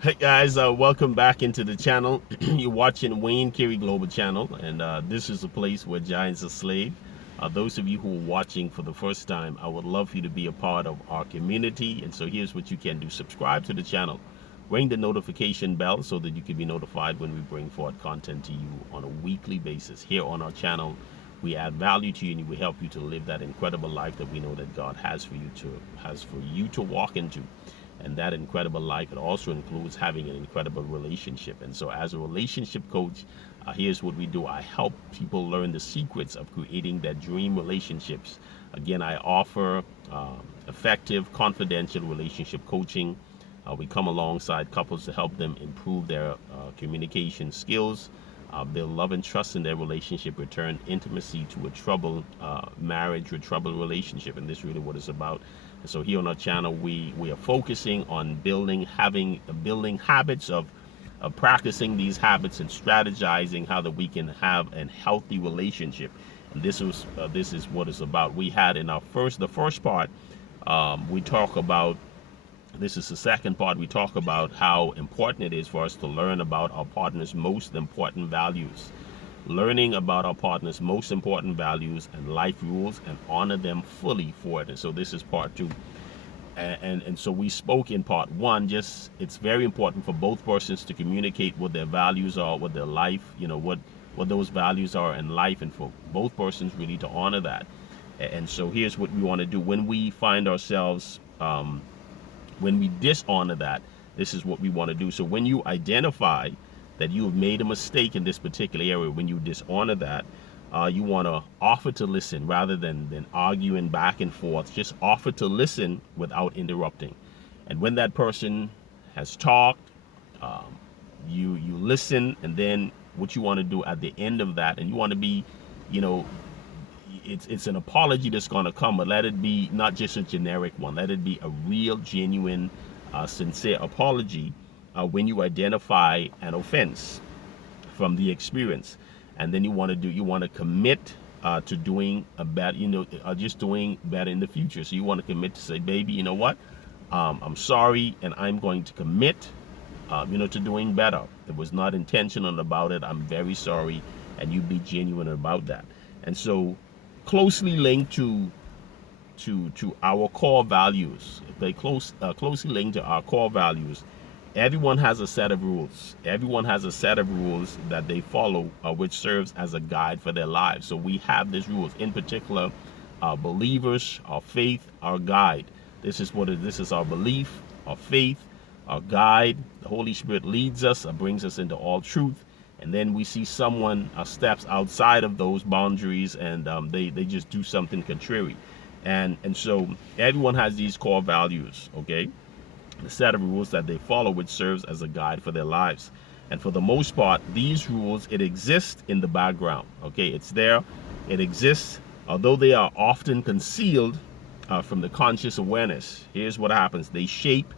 Hey guys, welcome back into the channel. You're watching Wayne Carey Global Channel, and this is a place where giants are slave. Those of you who are watching for the first time, I would love for you to be a part of our community. And so here's what you can do: subscribe to the channel, ring the notification bell so that you can be notified when we bring forward content to you on a weekly basis. Here on our channel, we add value to you and we help you to live that incredible life that we know that God has for you to walk into. And that incredible life, it also includes having an incredible relationship. And so as a relationship coach, here's what we do: I help people learn the secrets of creating their dream relationships. Again, I offer effective confidential relationship coaching. We come alongside couples to help them improve their communication skills, build love and trust in their relationship, return intimacy to a troubled marriage or troubled relationship. And this is really what it's about. And so here on our channel, we are focusing on building habits of practicing these habits and strategizing how that we can have a healthy relationship. And this is what it's about. We had in the first part, we talk about. This is the second part. We talk about how important it is for us to learn about our partner's most important values, learning about our partner's most important values and life rules, and honor them fully for it. And so this is part two. And so we spoke in part one, just it's very important for both persons to communicate what their values are, what their life, what those values are in life, and for both persons really to honor that. And so here's what we want to do when we find ourselves, when we dishonor that. This is what we want to do. So when you identify that you have made a mistake in this particular area, when you dishonor that, you want to offer to listen rather than arguing back and forth. Just offer to listen without interrupting. And when that person has talked, you listen, and then what you want to do at the end of that, and you want to be, you know, it's an apology that's going to come, but let it be not just a generic one. Let it be a real, genuine, sincere apology when you identify an offense from the experience. And then you want to commit to doing a better, just doing better in the future. So you want to commit to say, baby, you know what? I'm sorry, and I'm going to commit, to doing better. It was not intentional about it. I'm very sorry, and you be genuine about that. And so, closely linked to our core values, closely linked to our core values. Everyone has a set of rules. Everyone has a set of rules that they follow, which serves as a guide for their lives. So we have these rules, in particular, our believers, our faith, our guide. This is our belief, our faith, our guide. The Holy Spirit leads us, brings us into all truth. And then we see someone steps outside of those boundaries, and they just do something contrary. And so everyone has these core values, okay? The set of rules that they follow, which serves as a guide for their lives. And for the most part, these rules, it exists in the background, okay? It's there, it exists, although they are often concealed from the conscious awareness. Here's what happens: they shape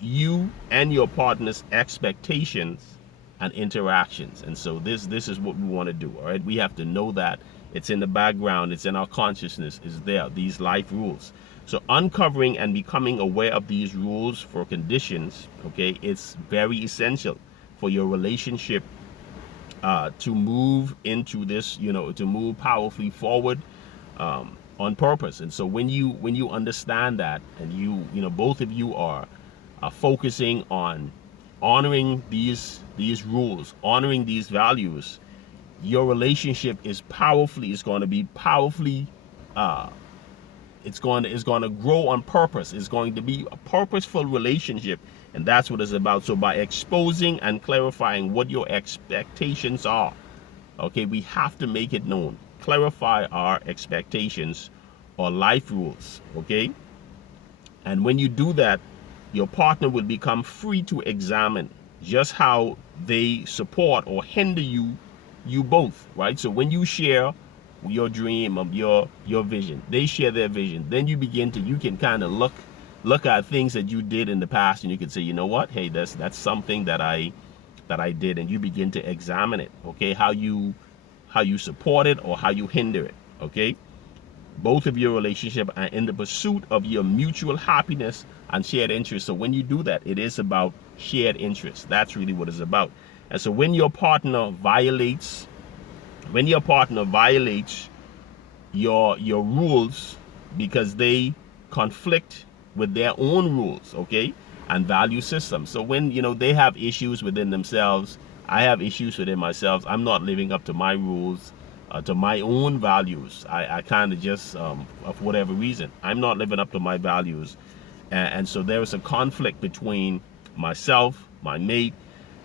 you and your partner's expectations and interactions. And so this is what we want to do. All right, we have to know that it's in the background, it's in our consciousness, is there, these life rules. So uncovering and becoming aware of these rules for conditions, okay, it's very essential for your relationship to move into this, to move powerfully forward, on purpose. And so when you understand that, and both of you are focusing on honoring these rules, honoring these values, your relationship is going to be powerfully, it's going to grow on purpose. It's going to be a purposeful relationship, and that's what it's about. So by exposing and clarifying what your expectations are, okay, we have to make it known. Clarify our expectations or life rules, okay? And when you do that, your partner will become free to examine just how they support or hinder you both, right? So when you share your dream of your vision, they share their vision, then you can kind of look at things that you did in the past, and you can say, you know what, hey, that's something that I did, and you begin to examine it, okay? How you support it or how you hinder it, okay? both of your relationship are in the pursuit of your mutual happiness and shared interest. So when you do that, it is about shared interest. That's really what it's about. And so when your partner violates your rules because they conflict with their own rules, okay, and value systems. So when they have issues within themselves, I have issues within myself. I'm not living up to my rules, to my own values. I kind of just of whatever reason, I'm not living up to my values, and so there is a conflict between myself, my mate,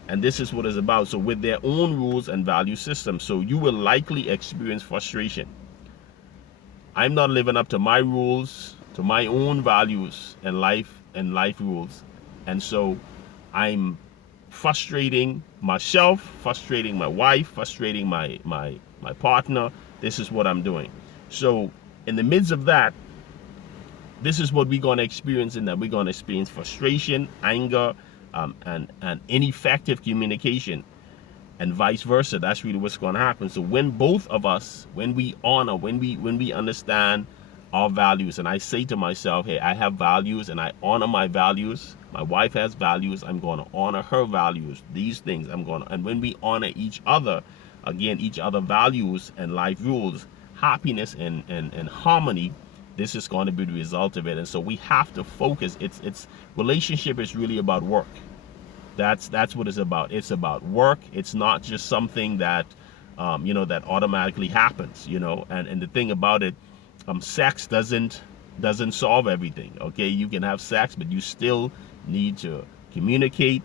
and this is what it's about. So with their own rules and value systems, so you will likely experience frustration. I'm not living up to my rules, to my own values and life rules. And so I'm frustrating myself, frustrating my wife, frustrating my partner. This is what I'm doing. So in the midst of that, this is what we're going to experience, in that we're going to experience frustration, anger, and ineffective communication, and vice versa. That's really what's going to happen. So when both of us, when we honor, when we understand our values, and I say to myself, hey, I have values and I honor my values. My wife has values, I'm going to honor her values. These things and when we honor each other, again, each other values and life rules, happiness and harmony, this is going to be the result of it. And so we have to focus. It's relationship is really about work. That's what it's about. It's about work. It's not just something that that automatically happens. And the thing about it, sex doesn't solve everything. Okay, you can have sex, but you still need to communicate,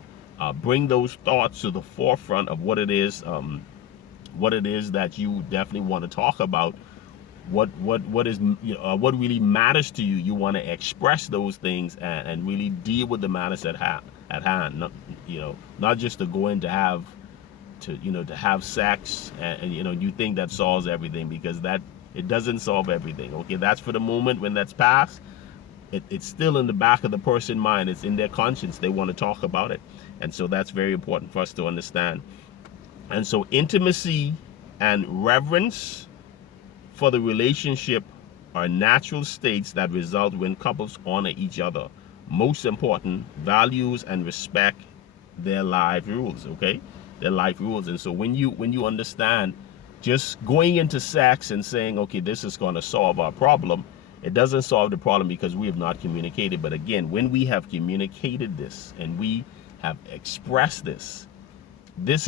bring those thoughts to the forefront of what it is that you definitely want to talk about. What really matters to you. You want to express those things and really deal with the matters at hand. Not just to go in to have sex and you think that solves everything, because that it doesn't solve everything. Okay, that's for the moment. When that's passed, it's still in the back of the person's mind. It's in their conscience. They want to talk about it, and so that's very important for us to understand. And so intimacy and reverence for the relationship are natural states that result when couples honor each other. Most important, values and respect their life rules, okay? Their life rules. And so when you understand, just going into sex and saying, okay, this is going to solve our problem, it doesn't solve the problem because we have not communicated. But again, when we have communicated this and we have expressed this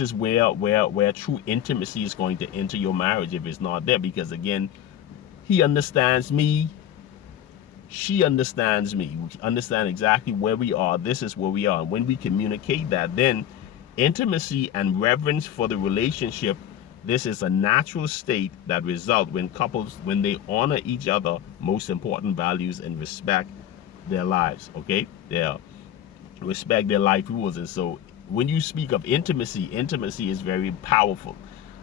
is where true intimacy is going to enter your marriage if it's not there. Because again, he understands me, she understands me, we understand exactly where we are. This is where we are. And when we communicate that, then intimacy and reverence for the relationship, this is a natural state that result when couples, when they honor each other most important values and respect their lives, okay? They respect their life rules. And so when you speak of intimacy is very powerful.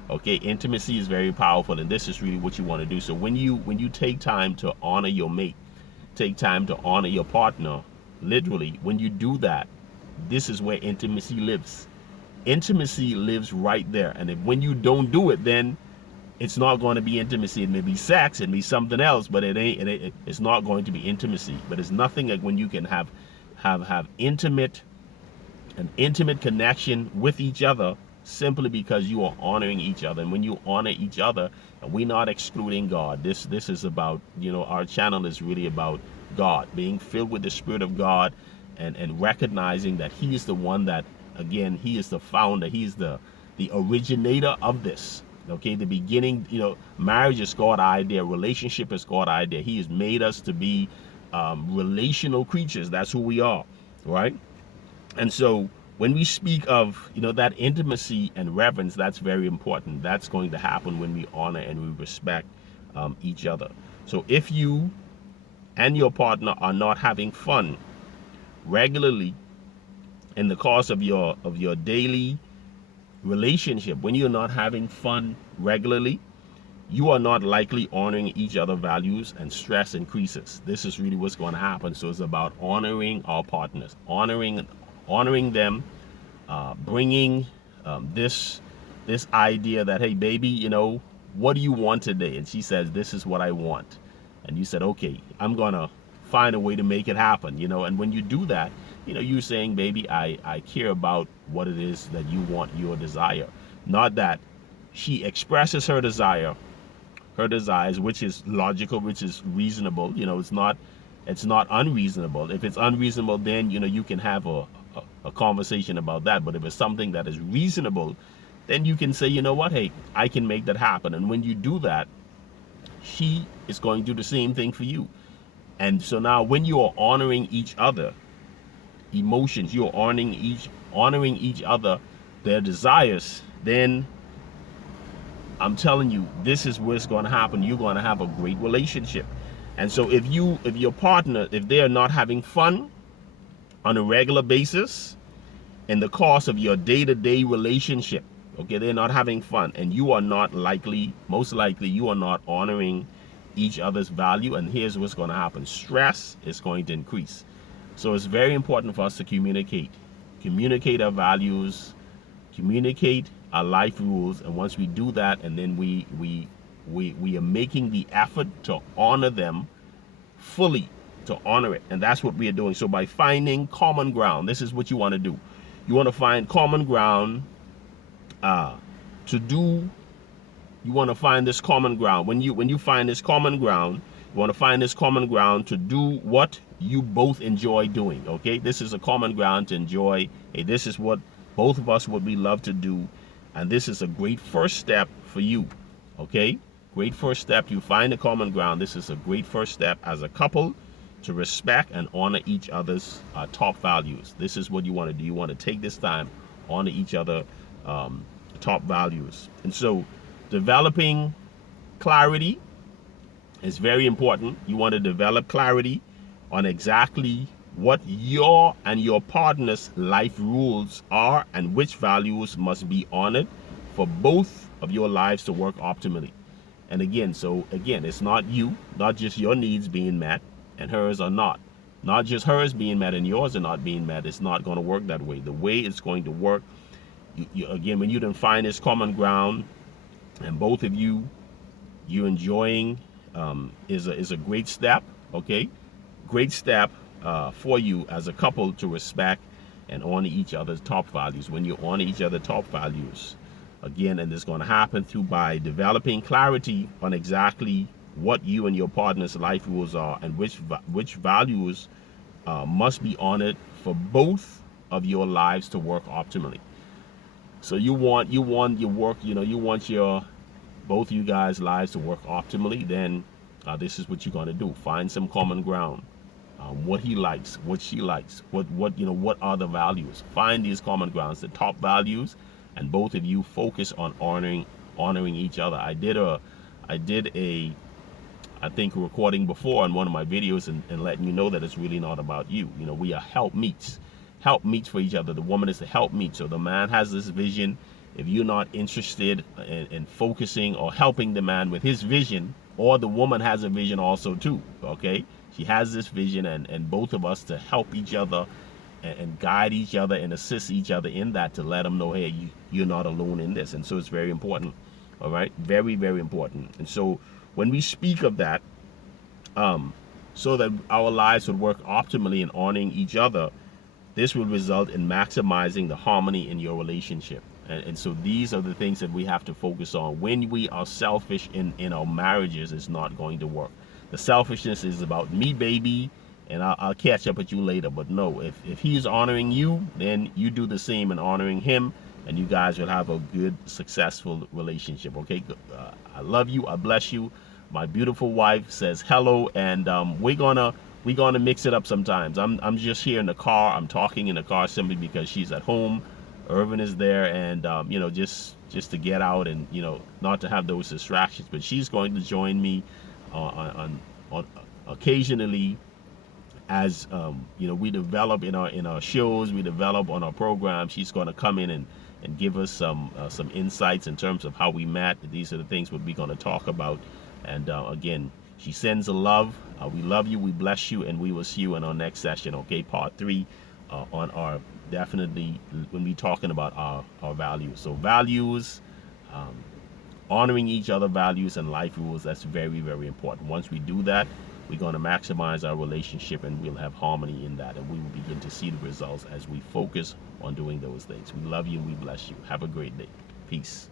Okay, intimacy is very powerful, and this is really what you want to do. So when you take time to honor your mate, take time to honor your partner, literally, when you do that, this is where intimacy lives. Intimacy lives right there. And if when you don't do it, then it's not going to be intimacy. It may be sex, it may be something else, but it's not going to be intimacy. But it's nothing like when you can have an intimate connection with each other, simply because you are honoring each other. And when you honor each other, and we're not excluding God, this is about, our channel is really about God, being filled with the Spirit of God, and recognizing that He is the one that, again, He is the founder, He's the originator of this. Okay, the beginning, marriage is God's idea, relationship is God's idea. He has made us to be relational creatures. That's who we are, right? And so when we speak of, that intimacy and reverence, that's very important. That's going to happen when we honor and we respect each other. So if you and your partner are not having fun regularly in the course of your daily relationship, when you're not having fun regularly, you are not likely honoring each other's values, and stress increases. This is really what's going to happen. So it's about honoring our partners, honoring them, bringing this idea that, hey baby, what do you want today? And she says, this is what I want. and you said, okay, I'm gonna find a way to make it happen, and when you do that, you're saying, baby, I care about what it is that you want, your desire. Not that she expresses her desires, which is logical, which is reasonable. It's not unreasonable. If it's unreasonable, then you can have a conversation about that. But if it's something that is reasonable, then you can say, you know what, hey, I can make that happen. And when you do that, she is going to do the same thing for you. And so now when you are honoring each other emotions, you're honoring each other, their desires, then I'm telling you, this is what's going to happen. You're going to have a great relationship. And so if your partner, if they are not having fun on a regular basis in the course of your day-to-day relationship, okay, they're not having fun, and you are not most likely you are not honoring each other's value, and here's what's going to happen. Stress is going to increase. So it's very important for us to communicate our values, communicate our life rules, and once we do that, and then we are making the effort to honor them fully, to honor it. And that's what we are doing. So by finding common ground, this is what you want to do. You want to find common ground you want to find this common ground. When you find this common ground, you want to find this common ground to do what you both enjoy doing. Okay, this is a common ground to enjoy. Hey, this is what both of us would we love to do, and this is a great first step for you. Okay, great first step. You find a common ground. This is a great first step as a couple to respect and honor each other's top values. This is what you want to do. You want to take this time, honor each other top values. And so developing clarity is very important. You want to develop clarity on exactly what your and your partner's life rules are and which values must be honored for both of your lives to work optimally. And again, it's not just your needs being met and hers are not. Not just hers being met and yours are not being met. It's not going to work that way. The way it's going to work, again, when you then find this common ground and both of you enjoying is a great step. Okay, great step for you as a couple to respect and honor each other's top values. When you honor each other's top values, again, and it's going to happen by developing clarity on exactly what you and your partner's life rules are and which values must be honored for both of your lives to work optimally. So you want your work, you want both you guys' lives to work optimally. Then this is what you're going to do. Find some common ground. What he likes, what she likes, what are the values. Find these common grounds, the top values, and both of you focus on honoring each other. I did a I think recording before on one of my videos and letting you know that it's really not about you. We are helpmeets for each other. The woman is the helpmeet. So the man has this vision. If you're not interested in focusing or helping the man with his vision, or the woman has a vision also too, okay? She has this vision, and both of us to help each other and guide each other and assist each other in that, to let them know, hey, you're not alone in this. And so it's very important, all right? Very, very important. And so when we speak of that, so that our lives would work optimally in honoring each other, this will result in maximizing the harmony in your relationship. And so these are the things that we have to focus on. When we are selfish in our marriages, it's not going to work. The selfishness is about me, baby, and I'll catch up with you later. But no, if he's honoring you, then you do the same in honoring him, and you guys will have a good, successful relationship. Okay, I love you. I bless you. My beautiful wife says hello, and we're gonna mix it up sometimes. I'm just here in the car. I'm talking in the car simply because she's at home. Irvin is there, and just to get out and not to have those distractions. But she's going to join me on occasionally as we develop in our shows, we develop on our program. She's going to come in and give us some insights in terms of how we met. These are the things we're going to talk about. And again, she sends a love. We love you. We bless you, and we will see you in our next session. Okay, part 3 on our, definitely when we talking about our values. So values, honoring each other values and life rules. That's very, very important. Once we do that, we're going to maximize our relationship, and we'll have harmony in that, and we will begin to see the results as we focus on doing those things. We love you and we bless you. Have a great day. Peace.